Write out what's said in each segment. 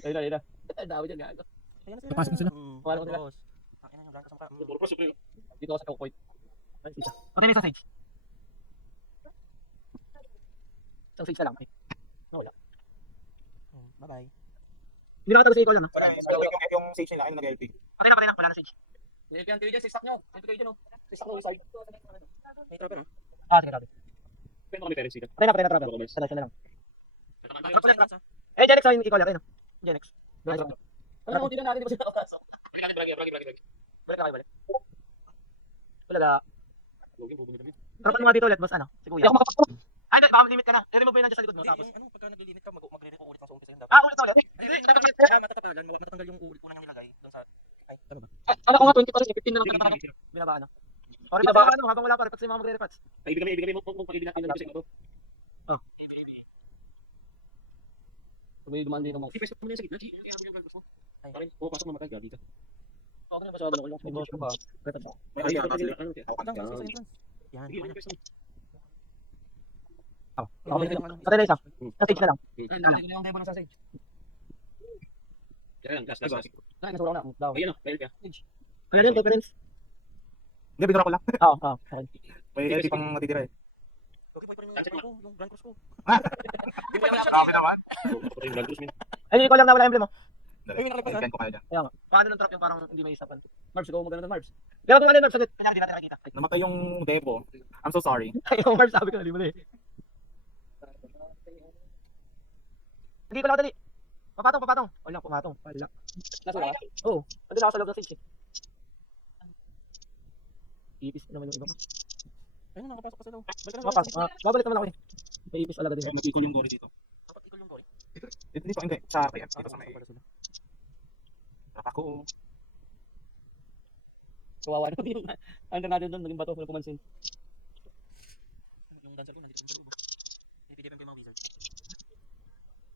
Ayun na. Ay, dami dyan gago. Ayan na sila. Papasok na sila. Wala ko sila. Tapos, akin na yung gangkas ang Puro pa super. Dito ako sa Cocoy. Ay, isa. Patay na yung sausage. Isang six na lang. Ay, wala. Bye-bye. Hindi nakatago sa ikaw lang ha. Wala, yung stage nila, ayun nag-LP. Patay na. Wala na sage. Hindi yan, kayo dyan, six stack nyo. Ito kayo dyan, oh. Six stack nyo, side. May tropa na. Ah, sige, grabe. Pwede kami parents dito. Patay na, trapper. Patay siya na lang. Tropa ulit, tropa. Eh, Genex, yung ikaw lang, ayun. Genex. Nice. Ano mo, tignan natin, di ba sila nakapasok? Bragi. Balik na kayo, balik. Talaga. Login, bubunod kami. Trapan mo nga dito ulit, boss, ano? Si Kuya. Ay, hindi, baka limit ka na. I-remove mo yun nandiyan sa likod mo. Tapos, Ano, pagka nag-limit ka, magre-record ulit ang sa umpisa yun. Ulit na ulit. hindi, matatatagan. Matatanggal yung ulit unang nilagay. Doon sa... Ano ko nga, 20 pa rin, 15 na lang pinapakano. Binaba, ano? O, repads Binaba. na ano, habang wala pa, repads yung mga magre-repads. Ay, ibigay mo kung pag-ibig natin kasi ito. May dumaan din naman. Ipes mo na yung sa gitna, G. Kaya mo yung gangkas mo. Parang, pumapasok mo matag, gabi ka. Okay na ba siya? May boss ko ba? Repads ba? May ay, ano, sila. Ano, Hanggang sa entrance. Yan. Sige, ano, pes mo. Patay na isa. Sa stage na lang. Ay, nalagay ko na yung demo ng sausage. Kaya lang, gas. Ay, nasura ko na. Daw. Ayan o, dahil ka. Kaya rin, preference. Hindi, bigyan ko lang. Oo, oo. Okay. May LP pang natitira eh. Okay, boy pa rin yung yung Grand Cross ko. Di ba yung grabe naman? Pati yung Grand Cruz, min. Ay, ikaw lang na wala emblem mo. Ay, yung nakalipasan. Ko kaya dyan. Kaya nga. Paano ng trap yung parang hindi may isapan? Marbs, ikaw maganda ng Marbs. Kaya kung ano yung Marbs, saglit. Kanya hindi natin nakikita. Namatay yung Devo. I'm so sorry. Ay, yung Marbs, sabi ko, hindi mo na eh. Hindi ko lang dali. Papatong. Wala, pumatong. Wala. Nasura ka? Oo. Nandun ako sa loob ng stage eh. Ipis naman yung iba pa. Ayun, nakapasok pa sa loob. Balik ka na. Mapasok. Babalik naman ako eh. May ipis alaga din. Mag-ikon yung Dory dito. Dapat ikol yung gory. Dito, hindi. Sa RPF. Dito sa may... Ako. Kawawa naman yung under natin doon. Naging bato. Walang pumansin. Yung dancer ko, nandito sa loob. Titigipan ko yung mga wizard.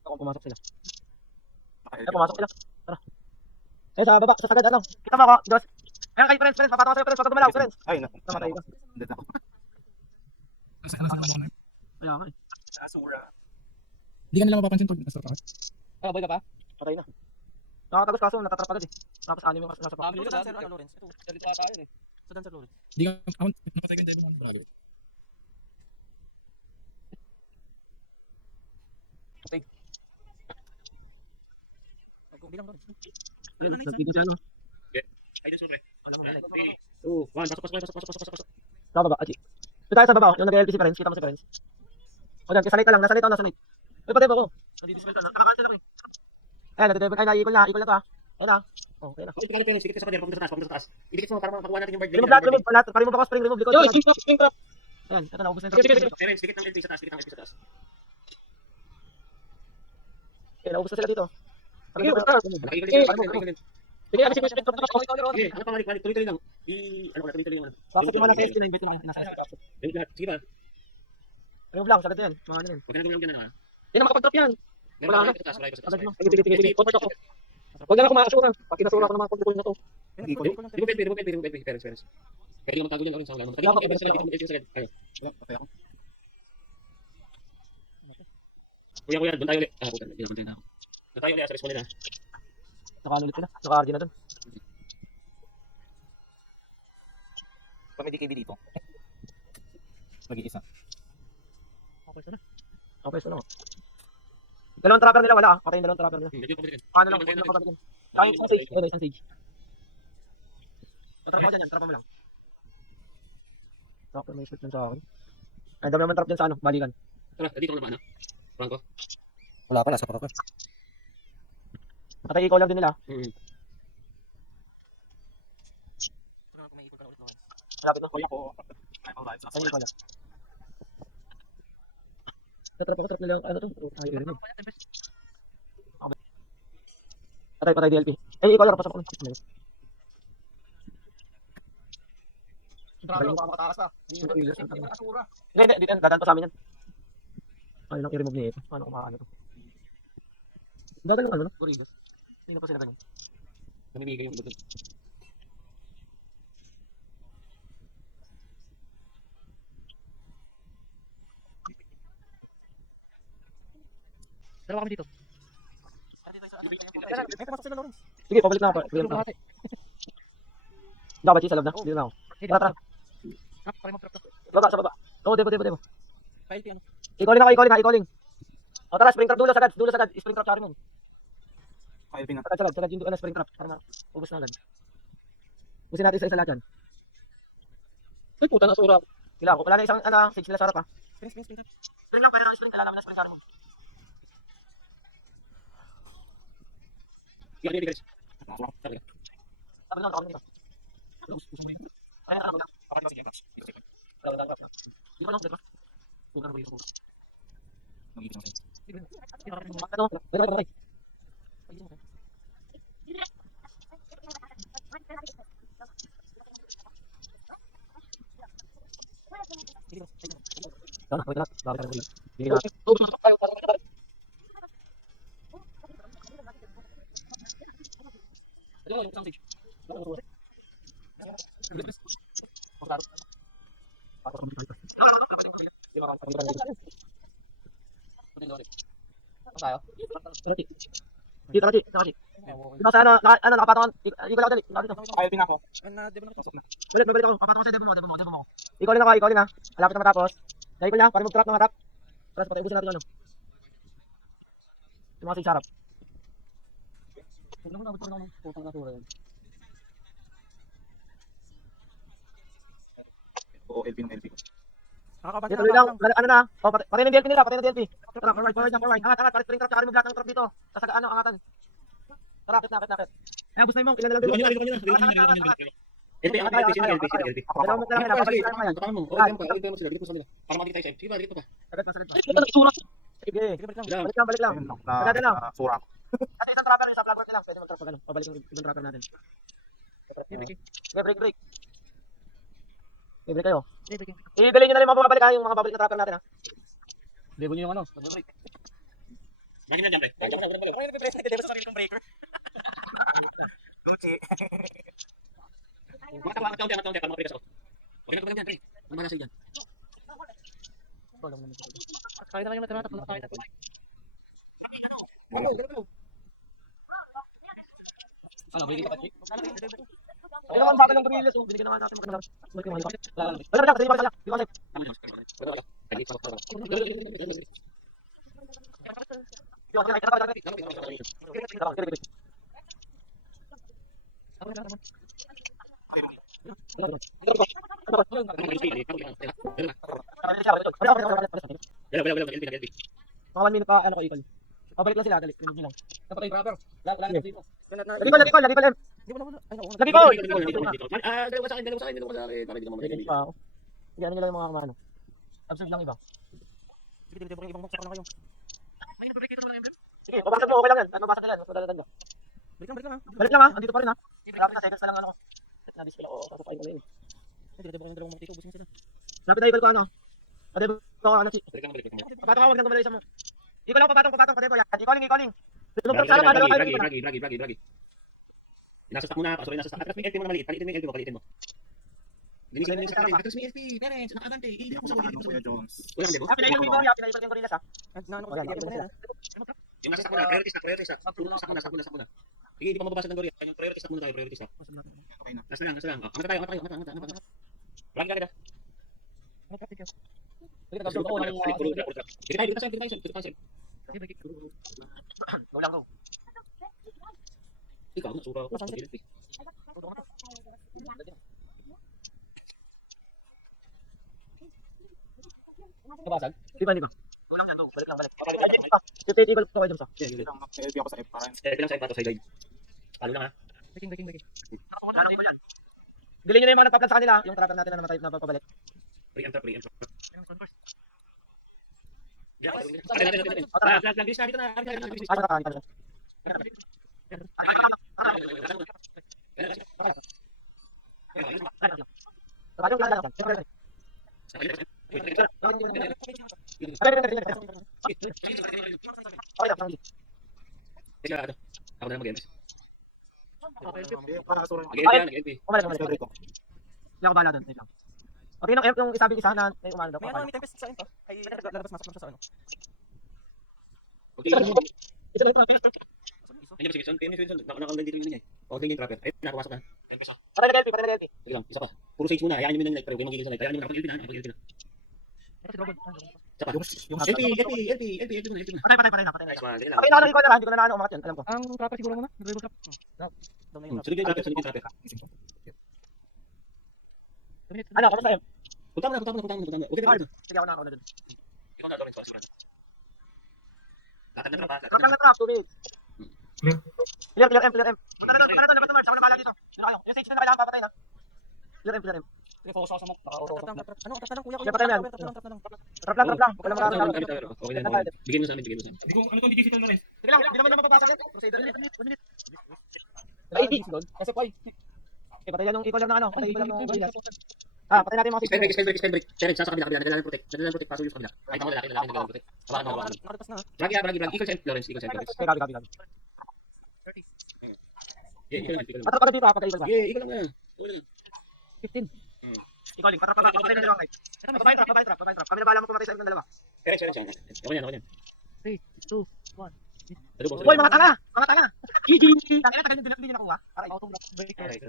Ako pumasok sila. Naka-LP. Ay, pumasok sila. Tara. Eh, sa baba. Sa sagad, ano? Kita mo ako. Dos. Ayan kay friends. Papatong ka sa'yo, friends. Pag tumalaw, friends. Ay, Namatay ka. Dead ako. Kaya nga eh. Asura. Hindi ka nila mapapansin pag nasa taas. Ah, boy ka pa? Patay na. Nakakatagos kaso, natatrap agad eh. Tapos anim yung nasa pa. Ito sa dancer, ano, Lawrence? Ito, Salita tayo eh. sa dancer, Lawrence. Hindi ka, ako, napatay ka yung devil ng brado. Bilang, Lawrence. Ayun, nagpito siya ano. Ay, dun sobre. Wala mo na. Oo, one. Pasok. Sa baba, achi. Ito tayo sa baba, yung nag-LP si Friends. Kita mo si Friends. O dyan, sanay ka lang. Nasanay ako. Uy, patay ba ako? Nadidispel ka na. Nakakancel ako eh. Ayan, natitipin. Ay, na-equal na to. Ayan na. Oh, ayan na. Ay, tingnan natin, sikit sa pader, papunta sa taas. Idikit mo para makakuha natin yung bird. Remove lahat, remove lahat. Pa-remove ako, spring remove. Likod. Spring trap. Ayan, ito na, ubus na Sige, ito. Parents, dikit ng LP sa taas, dikit ng LP sa taas. Ayan, naubos na sila dito. Sige, nakikita. Sige, kasi ko spring trap na. Sige, ano pang balik, tuloy-tuloy lang. Ano ko na, tuloy-tuloy lang. Bakit yung mga nasa ST na yung na nasa ST. Ganito lahat. Sige ba? Remove lang, sagad yan. Mga ano yan. Huwag ka na gumalaw dyan, ano, Hindi na makapag-drop yan. Wala na. Sa taas, wala sa Agad taas. mo. Sige. Comfort ako. Huwag na lang kumakasura. Pag kinasura ko ng mga kontrol na to. Hindi mo pwede, parents. Pwede ka magtago dyan, Lawrence, wala mo. Tago ka, dito sa agad. Ayo. Patay ako. Kuya, doon tayo ulit. Puta, hindi naman tayo na ako. Doon tayo ulit, sa respawn nila. Nakaano ulit sila. Naka-RG na dun. Pag may DKB dito. Mag-iisa. Okay na. Okay na. Dalawang trapper nila wala ah. Patay yung dalawang trapper nila. Medyo pabalikin. Paano lang, huwag na kapatid. Kaya isang stage. Ayun, isang stage. Trap mo dyan yan, trap mo lang. Trapper may shoot dyan sa akin. Ay, dami naman trap dyan sa ano, balikan. Tara, dito naman, ano? Franco. Wala pala sa proper. Patay ikaw lang din nila. Kung may ikot ka na ulit, Lawrence. Malapit na. Kuya ko. Alright, so Ayun ikaw lang. Trap nila yung ano to. Ay, yun. Patay DLP. Ay, ikaw lang, pasok ko. Grabe, baka makatakas na. Hindi mo asura. Hindi, dito yan. Dadaan pa sa amin yan. Ay, lang i-remove niya ito. Paano kumakaan ito? Dadaan yung ano, no? Burigas. Hindi na pa sila ganyan. namimigay yung doon. Dalawa kami dito. Dito sa May pumasok sila, Lawrence. Sige, pabalik na ako. Bigyan mo. Hindi ako ba, Chi, sa loob na? Dito na ako. Tara, tara. Pare mo, truck. Baba, sa baba. Oo, debo. Kahit ano. I-calling ako, i-calling. O tara, spring trap dulo sagad. Spring trap Charimon. Kaya pina. Sagad yung spring trap. Para ubos na agad. Ubusin natin isa lahat yan. Ay, puta na sura. Kailangan ko. Wala na isang, sage sila sa harap ha. Spring. Spring lang, pwede na spring. Kailangan namin na spring Charimon. Sabi lang, ako nito. Ay, ano ba? Di ba lang, di ba? Sugar mo yun. Ano? Balik. Sana, wait lang. Bakit ka na hindi na. Dito kasi. Dito sa nakapatangan. Ikaw lang dali. Kaya pina ako. Di ba nakapasok na? Balik ako. Papatangan sa debo mo. Ikaw lang ha. Alapit na matapos. Dahil niya, para mag-trap ng hatap. Tapos patay ubusin natin ano. Tumasig sa harap. Oo, LP ng LP ko. Dito lang. Ano na? Patay ng DLP nila. Tara, forward. Angat. Para spring trap. Tsaka rin lahat ng trap dito. Tapos angatan. Tara, akit. Eh, abos na yung mong. Ilan na lang dito. LP, LP. Dalawa mo kailangan. Papalik tayo ngayon. Sagad pa. Sige. Balik lang. Ayun lang. Sagad lang. Sura. Kasi isang trapper na lang. Pwede mag-trap pag ano. Pabalik yung ibang trapper natin. Break. Break kayo. I-delay nyo na rin mga babalik yung mga babalik na trapper natin ha. Debo nyo yung ano. Break. Di ba sa sarili kong breaker? Luchi. Kaya na kayo matamatak. Ay naman sa akin ng gorillas. Binigyan naman natin magandang. Wala. Di ba? Mga 1 minute pa, ano ko ikol. Pabalik lang sila, dali. Pinag lang. Napatay yung rubber. Lagi ko. Lagi ko. Di ba nawala? Ay, Lagi ko. Dalawa sa akin. Para di mo Lagi pa ako. Hindi ano nila yung mga kamano. Observe lang iba. Sige, yung ibang box ako na kayo. May nag-break dito na yung break? Sige, babasag mo, okay lang yan. Ano babasag nila? Mas madaladan mo. Break lang ha. Balik lang ha, andito pa rin ha. Lapit na seconds na lang ano ko. Na-display ako, sasapain ko na yun. Hindi ko yung dalawang mga tito, busin sila. Lapit na ikol ko ano. Pati ko ano, papatong ka, huwag nang gumalay sa mo. Ikol ako, papatong, pati ko yan. I-calling. Tulog ka sana, madalaw kayo dito na. Bragi. Nasa stock muna, pasurin nasa stock. At may LP mo na maliit, palitin mo. Linisin mo sa akin. At may LP, parents, nakagante. Hindi ako sa Ano Kuya Jones? Wala kang debo? Pinaikot ko yung gorillas ha. Ano ko Wala, dito wala. nila? Yung nasa stock muna, priorities na. Stock muna. Sige, hindi pa mababasa ng gorilla. Yung priorities na. Okay na. Nasa lang. Angat. Bragi ka. Sige tayo. Ulang ko. Ikaw, nasura ako. Nabasag? Di ba? Ulang yan, balik lang. Yung table ko kayo dun sa. LP ako sa F para. Bilang sa ipato sa guide. Palo lang ha. Breaking. Ano ko yan? Delay nyo na yung mga nagpa-plan sa kanila, yung trapper natin na namatay na papabalik. Pre-enter. Ako na mag-games. Para sura. Nag-LP. Umalik. Hindi ako bahala dun. Wait lang. Okay, yung isabi isa na may umano daw. May ano, may tempest sa akin pa. Ay, lalabas masok lang siya sa ano. Okay. Hindi ba sige, son? Kaya son, nakakaganda dito yung ano niya eh. O, tingin trapper. Ayun, nakapasok na. Patay na LP, patay na LP. Sige lang, isa pa. Puro sage muna, hayaan nyo muna yung light, pero huwag magiging sa light. Hayaan nyo muna, kapag LP na, kapag LP na. Ito si Drogod. Isa pa. Yung LP muna, LP muna. Patay na. Nice one, sige lang. Okay, nakakalik ko na lang, hindi ko na naano umangat yun, alam ko. Ang trapper siguro muna. Dribble trap. Down na yung trap. Sunod yung trapper, sunod yung trapper. Ano, kamusta yun? Punta mo na. Okay na, dito. Sige, ako na dun. Ikaw na, Lawrence, para sigurado. Latag na trap, ha? Trap lang na trap, 2 minutes. Clear M. Punta na dun, dapat na March, ako na bahala dito. Sino kayo? Yung stage na kailangan papatay na. Clear M. Sige, focus ako sa mo. Trap lang. Ano, trap na lang kuya. Sige, patay na yan. Trap lang. Trap lang. Huwag lang makakasama. Okay na, okay. Bigyan mo sa amin. Ano itong digital Lawrence? Sige lang, hindi naman naman papasok yan. Crusader. 1 minute. Ay, di doon. Kasi po ay. Okay, patay yan yung equal lang na ano. Patay equal lang ng Gorillas. Patay natin yung mga Spell break. Challenge, sa kabila. Nagdala ng protect. Paso yung sa kabila. Kahit ako lalaki nagdala ng protect. Hawakan. Nakalipas na. Bragi. Equal send, Lawrence. Equal send, Lawrence. Okay, gabi. Yeah. Patay pa dito, patay equal ba? Yeah, equal lang na. 15. Equaling, patay na dalawang knight. Babae trap. Kami na bahala mo pumatay sa ng dalawa. Challenge. Okay yan. 3, 2, 1. Ano ba? Uy, mga tanga! GG! Tangina, tagal yung hindi nakuha. Aray, Auto block break. Alright.